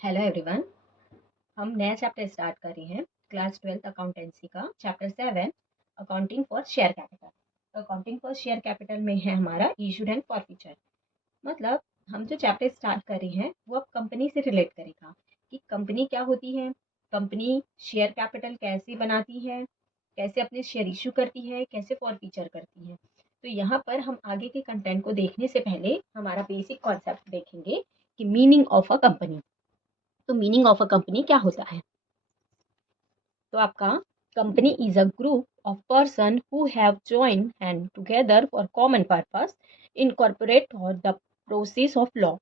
Hello everyone. हम नया chapter start कर रहे हैं क्लास 12th अकाउंटेंसी का chapter 7 accounting for share capital. Accounting for share capital में है हमारा इशूड एंड फॉरफीचर। मतलब हम जो चैप्टर स्टार्ट कर रहे हैं वो अब कंपनी से रिलेट करेगा कि कंपनी क्या होती है, कंपनी शेयर कैपिटल कैसे बनाती है, कैसे अपने शेयर इशू करती है, कैसे फॉरफीचर करती है। तो यहाँ पर हम आगे के कंटेंट को देखने से पहले हमारा बेसिक कॉन्सेप्ट देखेंगे कि मीनिंग ऑफ अ कंपनी। तो मीनिंग ऑफ अ कंपनी क्या होता है? तो आपका company is a group of person who have join hand together for common purpose incorporate और the process of law.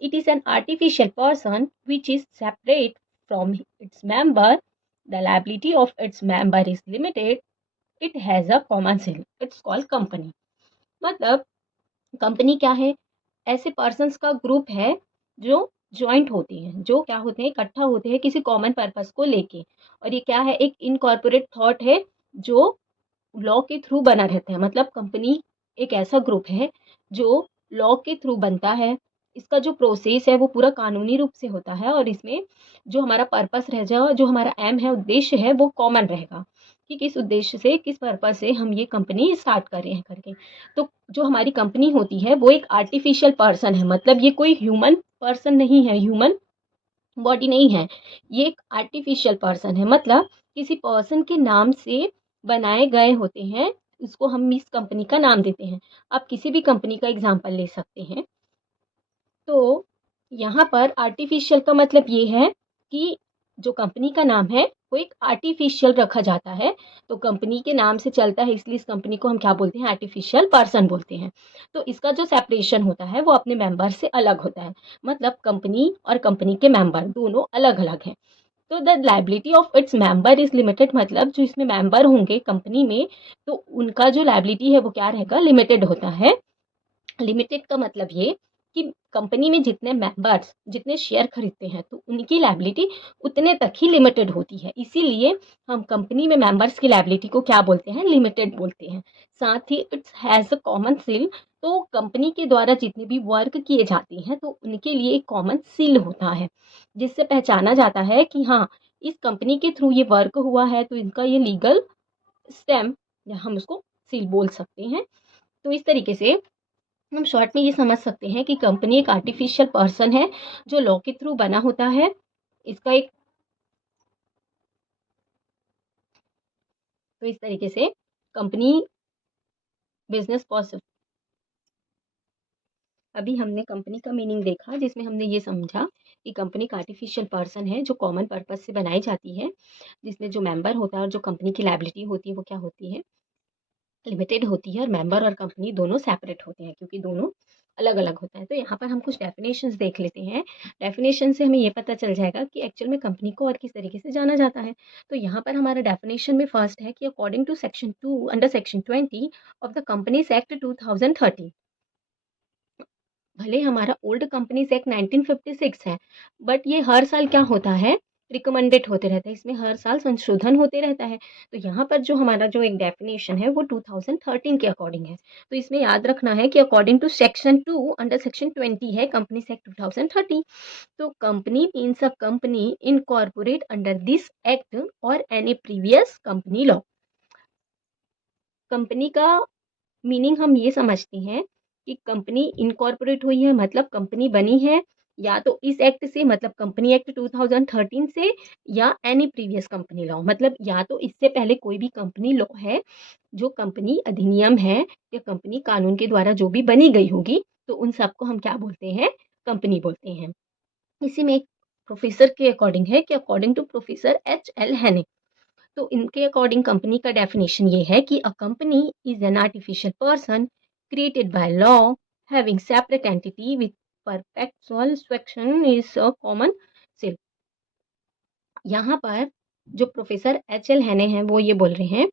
It is an artificial person which is separate from its member. The liability of its member is limited. It has a common seal. It's called company. मतलब company क्या है? ऐसे persons का group है जो joint होते हैं, जो क्या होते हैं, इकट्ठा होते हैं किसी कॉमन पर्पस को लेके। और ये क्या है? एक इनकॉर्पोरेट थॉट है जो लॉ के थ्रू बना रहता है। मतलब कंपनी एक ऐसा ग्रुप है जो लॉ के थ्रू बनता है। इसका जो प्रोसेस है वो पूरा कानूनी रूप से होता है और इसमें जो हमारा पर्पस रह जाए, जो हमारा एम है, उद्देश्य है, वो कॉमन रहेगा कि किस उद्देश्य से, किस पर्पस से हम ये कंपनी स्टार्ट कर रहे हैं करके। तो जो हमारी कंपनी होती है वो एक आर्टिफिशियल पर्सन है। मतलब ये कोई ह्यूमन पर्सन नहीं है, ह्यूमन बॉडी नहीं है। ये एक आर्टिफिशियल पर्सन है। मतलब किसी पर्सन के नाम से बनाए गए होते हैं, उसको हम इस कंपनी का नाम देते हैं। आप किसी भी कंपनी का एग्जांपल ले सकते हैं। तो यहाँ पर आर्टिफिशियल का मतलब ये है कि जो कंपनी का नाम है वो एक आर्टिफिशियल रखा जाता है। तो कंपनी के नाम से चलता है, इसलिए इस कंपनी को हम क्या बोलते हैं? आर्टिफिशियल पर्सन बोलते हैं। तो इसका जो सेपरेशन होता है वो अपने मेंबर से अलग होता है। मतलब कंपनी और कंपनी के मेंबर दोनों अलग अलग हैं। तो the liability of its member is limited. मतलब जो इसमें मेंबर होंगे कंपनी में, तो उनका जो लाइबिलिटी है वो क्या रहेगा? लिमिटेड होता है। लिमिटेड का मतलब ये कि कंपनी में जितने मेंबर्स, जितने शेयर खरीदते हैं, तो उनकी लायबिलिटी उतने तक ही लिमिटेड होती है। इसीलिए हम कंपनी में मेंबर्स की लायबिलिटी को क्या बोलते हैं? लिमिटेड बोलते हैं। साथ ही its has a common seal. तो कंपनी के द्वारा जितने भी वर्क किए जाते हैं तो उनके लिए एक कॉमन सील होता है, जिससे पहचाना जाता है कि हाँ, इस कंपनी के थ्रू ये वर्क हुआ है, तो इनका ये लीगल स्टैम्प, या हम उसको सील बोल सकते हैं। तो इस तरीके से हम शॉर्ट में ये समझ सकते हैं कि कंपनी एक आर्टिफिशियल पर्सन है जो लॉ के थ्रू बना होता है। इसका एक तो इस तरीके से कंपनी बिजनेस पॉसिबल। अभी हमने कंपनी का मीनिंग देखा, जिसमें हमने ये समझा कि कंपनी एक आर्टिफिशियल पर्सन है जो कॉमन पर्पस से बनाई जाती है, जिसमें जो मेंबर होता है और जो कंपनी की लायबिलिटी होती है वो क्या होती है? लिमिटेड होती है। और मेंबर और कंपनी दोनों सेपरेट होते हैं क्योंकि दोनों अलग अलग होते हैं। तो यहाँ पर हम कुछ डेफिनेशंस देख लेते हैं। डेफिनेशन से हमें ये पता चल जाएगा कि एक्चुअल में कंपनी को और किस तरीके से जाना जाता है। तो यहाँ पर हमारा डेफिनेशन में फर्स्ट है कि according to section 2 under section 20 of the companies act 2013। भले हमारा ओल्ड कंपनीज एक्ट 1956 है, बट ये हर साल क्या होता है? रिकमेंडेड होते रहता है। इसमें हर साल संशोधन होते रहता है। तो यहाँ पर जो हमारा जो एक डेफिनेशन है वो 2013 के अकॉर्डिंग है। तो इसमें याद रखना है कि according to section 2 under section 20 है कंपनीज एक्ट 2013। तो company means a company incorporate under this act और any previous company law. Company का मीनिंग हम ये समझते हैं कि कंपनी इनकॉर्पोरेट हुई है, मतलब कंपनी बनी है या तो इस एक्ट से, मतलब कंपनी एक्ट 2013 से, या एनी प्रीवियस कंपनी लॉ। मतलब या तो इससे पहले कोई भी कंपनी लॉ है, जो कंपनी अधिनियम है या कंपनी कानून के द्वारा जो भी बनी गई होगी, तो उन सबको हम क्या बोलते हैं? कंपनी बोलते हैं। इसी में एक प्रोफेसर के अकॉर्डिंग है कि according to professor H L Haney, तो इनके अकॉर्डिंग कंपनी का डेफिनेशन ये है कि a company is an artificial person created by law having separate entity with perpetual section is a common seal. यहाँ पर जो प्रोफेसर एच एल हैने हैं वो ये बोल रहे हैं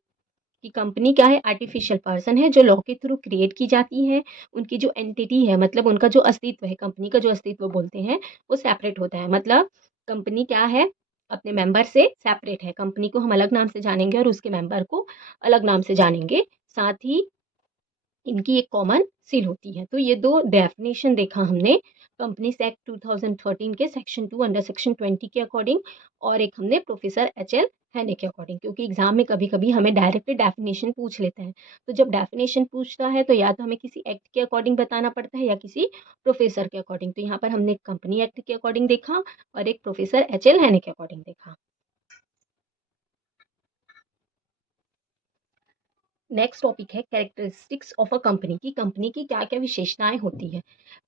कि कंपनी क्या है? आर्टिफिशियल पर्सन है जो लॉ के थ्रू क्रिएट की जाती है। उनकी जो एंटिटी है, मतलब उनका जो अस्तित्व है, कंपनी का जो अस्तित्व बोलते हैं, वो सेपरेट होता है। मतलब कंपनी क्या है? अपने मेंबर से सेपरेट है। कंपनी को हम अलग नाम से जानेंगे और उसके मेंबर को अलग नाम से जानेंगे। साथ ही इनकी एक कॉमन सील होती है। तो ये दो डेफिनेशन देखा हमने कंपनीज एक्ट 2013 के सेक्शन 2 अंडर सेक्शन 20 के अकॉर्डिंग, और एक हमने प्रोफेसर एच.एल. हैने के अकॉर्डिंग, क्योंकि एग्जाम में कभी कभी हमें डायरेक्ट डेफिनेशन पूछ लेता है। तो जब डेफिनेशन पूछता है तो या तो हमें किसी एक्ट के अकॉर्डिंग बताना पड़ता है या किसी प्रोफेसर के अकॉर्डिंग। तो यहाँ पर हमने कंपनी एक्ट के अकॉर्डिंग देखा और एक प्रोफेसर एच.एल. हैने के अकॉर्डिंग देखा। नेक्स्ट टॉपिक है कैरेक्टरिस्टिक्स ऑफ अ कंपनी, की कंपनी की क्या क्या विशेषताएं होती है।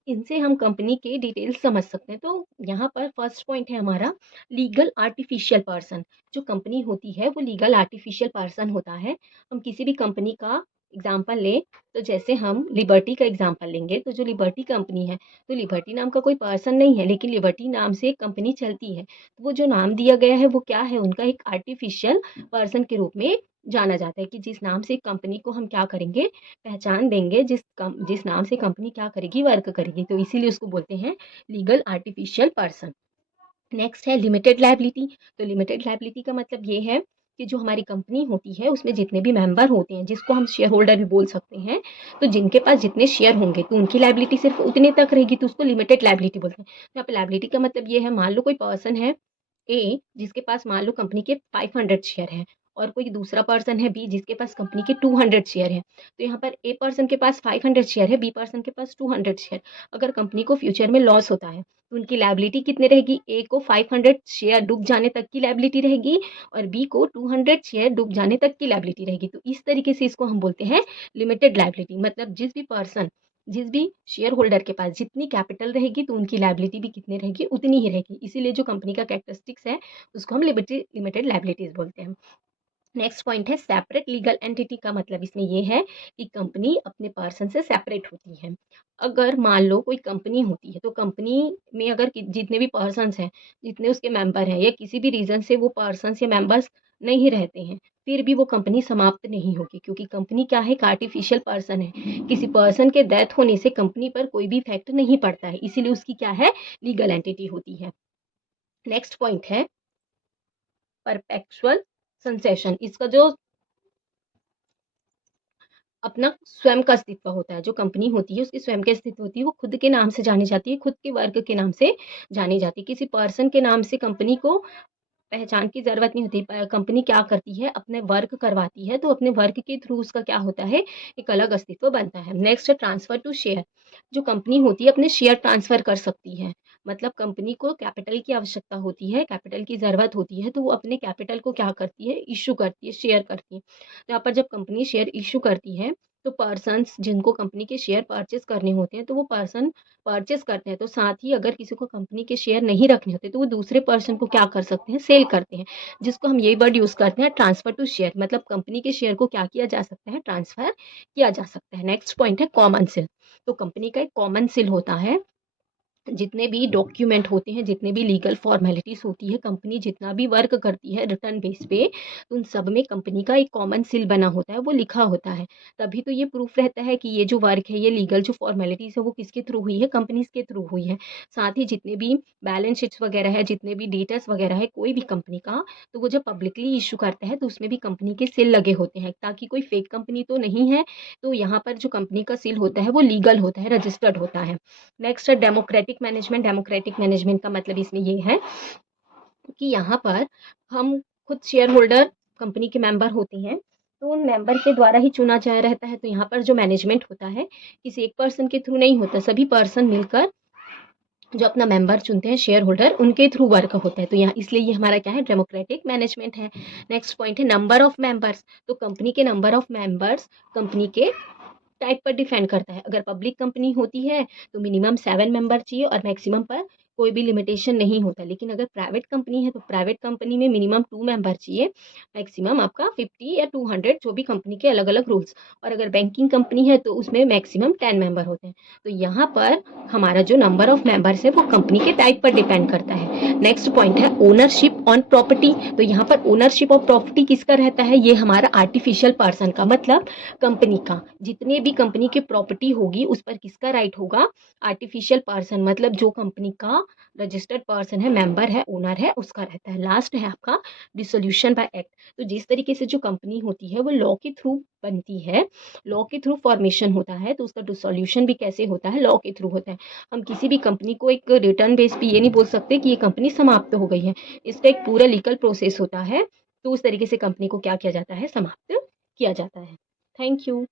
इनसे हम कंपनी के डिटेल्स समझ सकते हैं। तो यहाँ पर फर्स्ट पॉइंट है हमारा लीगल आर्टिफिशियल पर्सन। जो कंपनी होती है वो लीगल आर्टिफिशियल पर्सन होता है। हम किसी भी कंपनी का एग्जाम्पल लें, तो जैसे हम लिबर्टी का एग्जाम्पल लेंगे, तो जो लिबर्टी कंपनी है, तो लिबर्टी नाम का कोई पर्सन नहीं है, लेकिन लिबर्टी नाम से एक कंपनी चलती है। तो वो जो नाम दिया गया है वो क्या है, उनका एक आर्टिफिशियल पर्सन के रूप में जाना जाता है, कि जिस नाम से कंपनी को हम क्या करेंगे, पहचान देंगे, जिस नाम से कंपनी क्या करेगी, वर्क करेगी, तो इसीलिए उसको बोलते हैं लीगल आर्टिफिशियल पर्सन। नेक्स्ट है लिमिटेड लायबिलिटी। तो लिमिटेड लायबिलिटी का मतलब ये है कि जो हमारी कंपनी होती है उसमें जितने भी मेंबर होते हैं, जिसको हम शेयर होल्डर भी बोल सकते हैं, तो जिनके पास जितने शेयर होंगे तो उनकी लायबिलिटी सिर्फ उतने तक रहेगी, तो उसको लिमिटेड लायबिलिटी बोलते हैं। तो यहाँ पे लायबिलिटी का मतलब ये है, मान लो कोई पर्सन है ए, जिसके पास मान लो कंपनी के 500 शेयर हैं, और कोई दूसरा पर्सन है बी, जिसके पास कंपनी के 200 शेयर हैं। तो यहाँ पर ए पर्सन के पास 500 शेयर है, बी पर्सन के पास 200 शेयर। अगर कंपनी को फ्यूचर में लॉस होता है तो उनकी लायबिलिटी कितनी रहेगी, ए को 500 शेयर डूब जाने तक की लायबिलिटी रहेगी और बी को 200 शेयर डूब जाने तक की लायबिलिटी रहेगी। तो इस तरीके से इसको हम बोलते हैं लिमिटेड लायबिलिटी। मतलब जिस भी शेयर होल्डर के पास जितनी कैपिटल रहेगी तो उनकी लायबिलिटी भी कितनी रहेगी, उतनी ही रहेगी। इसीलिए जो कंपनी का कैरेक्टरिस्टिक्स है उसको हम लिमिटेड लायबिलिटीज बोलते हैं। नेक्स्ट पॉइंट है सेपरेट लीगल एंटिटी का मतलब इसमें ये है कि कंपनी अपने पर्सन से सेपरेट होती है। अगर मान लो कोई कंपनी होती है, तो कंपनी में अगर जितने भी पर्सन्स हैं, जितने उसके मेंबर हैं, या किसी भी रीजन से वो पर्सन्स या मेंबर्स नहीं रहते हैं, फिर भी वो कंपनी समाप्त नहीं होगी, क्योंकि कंपनी क्या है, एक आर्टिफिशियल पर्सन है। किसी पर्सन के डेथ होने से कंपनी पर कोई भी इफेक्ट नहीं पड़ता है, इसीलिए उसकी क्या है, लीगल एंटिटी होती है। नेक्स्ट पॉइंट है परपेचुअल संसेशन। इसका जो अपना स्वयं का अस्तित्व होता है, जो कंपनी होती है उसकी स्वयं की अस्तित्व होती है, वो खुद के नाम से जानी जाती है, खुद के वर्क के नाम से जानी जाती है। किसी पर्सन के नाम से कंपनी को पहचान की ज़रूरत नहीं होती। कंपनी क्या करती है, अपने वर्क करवाती है, तो अपने वर्क के थ्रू उसका क्या होता है, एक अलग अस्तित्व बनता है। नेक्स्ट है ट्रांसफ़र टू शेयर। जो कंपनी होती है अपने शेयर ट्रांसफ़र कर सकती है। मतलब कंपनी को कैपिटल की आवश्यकता होती है, कैपिटल की ज़रूरत होती है, तो वो अपने कैपिटल को क्या करती है, इश्यू करती है, शेयर करती है। तो यहाँ पर जब कंपनी शेयर इश्यू करती है, तो पर्सन्स जिनको कंपनी के शेयर परचेज़ करने होते हैं, तो वो पर्सन परचेज़ करते हैं। तो साथ ही अगर किसी को कंपनी के शेयर नहीं रखने होते, तो वो दूसरे पर्सन को क्या कर सकते हैं, सेल करते हैं, जिसको हम यही वर्ड यूज़ करते हैं ट्रांसफ़र टू शेयर। मतलब कंपनी के शेयर को क्या किया जा सकता है, ट्रांसफ़र किया जा सकता है। नेक्स्ट पॉइंट है कॉमन सेल। तो कंपनी का एक कॉमन सेल होता है। जितने भी डॉक्यूमेंट होते हैं, जितने भी लीगल फॉर्मेलिटीज़ होती है, कंपनी जितना भी वर्क करती है रिटर्न बेस पे, तो उन सब में कंपनी का एक कॉमन सील बना होता है, वो लिखा होता है। तभी तो ये प्रूफ रहता है कि ये जो वर्क है, ये लीगल जो फॉर्मेलिटीज़ है वो किसके थ्रू हुई है, कंपनीज़ के थ्रू हुई है। साथ ही जितने भी बैलेंस शीट्स वगैरह है, जितने भी डेटास वगैरह है कोई भी कंपनी का, तो वो जब पब्लिकली इश्यू करता है तो उसमें भी कंपनी के सील लगे होते हैं, ताकि कोई फेक कंपनी तो नहीं है। तो यहाँ पर जो कंपनी का सील होता है वो लीगल होता है, रजिस्टर्ड होता है। नेक्स्ट है डेमोक्रेटिक मैनेजमेंट। डेमोक्रेटिक मैनेजमेंट का मतलब इसमें ये है कि यहाँ पर हम खुद शेयर होल्डर कंपनी के मेंबर होते हैं, तो उन मेंबर के द्वारा ही चुना जाया रहता है। तो यहाँ पर जो मैनेजमेंट होता है किसी एक पर्सन के थ्रू नहीं होता, सभी पर्सन मिलकर जो अपना मेंबर चुनते हैं शेयर होल्डर, उनके थ्रू वर्क होता है। तो यहाँ इसलिए ये हमारा क्या है, डेमोक्रेटिक मैनेजमेंट है। नेक्स्ट पॉइंट है नंबर ऑफ मेंबर्स। तो कंपनी के नंबर ऑफ मेंबर्स कंपनी के टाइप पर डिपेंड करता है। अगर पब्लिक कंपनी होती है तो मिनिमम 7 मेंबर चाहिए और मैक्सिमम पर कोई भी लिमिटेशन नहीं होता। लेकिन अगर प्राइवेट कंपनी है तो प्राइवेट कंपनी में मिनिमम 2 मेंबर चाहिए, मैक्सिमम आपका 50 या 200, जो भी कंपनी के अलग अलग रूल्स। और अगर बैंकिंग कंपनी है तो उसमें मैक्सिमम 10 मेंबर होते हैं। तो यहाँ पर हमारा जो नंबर ऑफ मेंबर्स है वो कंपनी के टाइप पर डिपेंड करता है। नेक्स्ट पॉइंट है ओनरशिप ऑन प्रॉपर्टी। तो यहाँ पर ओनरशिप ऑफ प्रॉपर्टी किसका रहता है, ये हमारा आर्टिफिशियल पर्सन का, मतलब कंपनी का। जितने भी कंपनी की प्रॉपर्टी होगी उस पर किसका राइट होगा, आर्टिफिशियल पर्सन, मतलब जो कंपनी का रजिस्टर्ड पर्सन है, मेंबर है, ओनर है, उसका रहता है। लास्ट है आपका डिसोल्यूशन बाय एक्ट। तो जिस तरीके से जो कंपनी होती है वो लॉ के थ्रू बनती है, लॉ के थ्रू फॉर्मेशन होता है, तो उसका डिसॉल्यूशन भी कैसे होता है, लॉ के थ्रू होता है। हम किसी भी कंपनी को एक रिटर्न बेस पे ये नहीं बोल सकते कि ये कंपनी समाप्त हो गई है। इसका एक पूरा लीगल प्रोसेस होता है, तो उस तरीके से कंपनी को क्या किया जाता है, समाप्त किया जाता है। Thank you.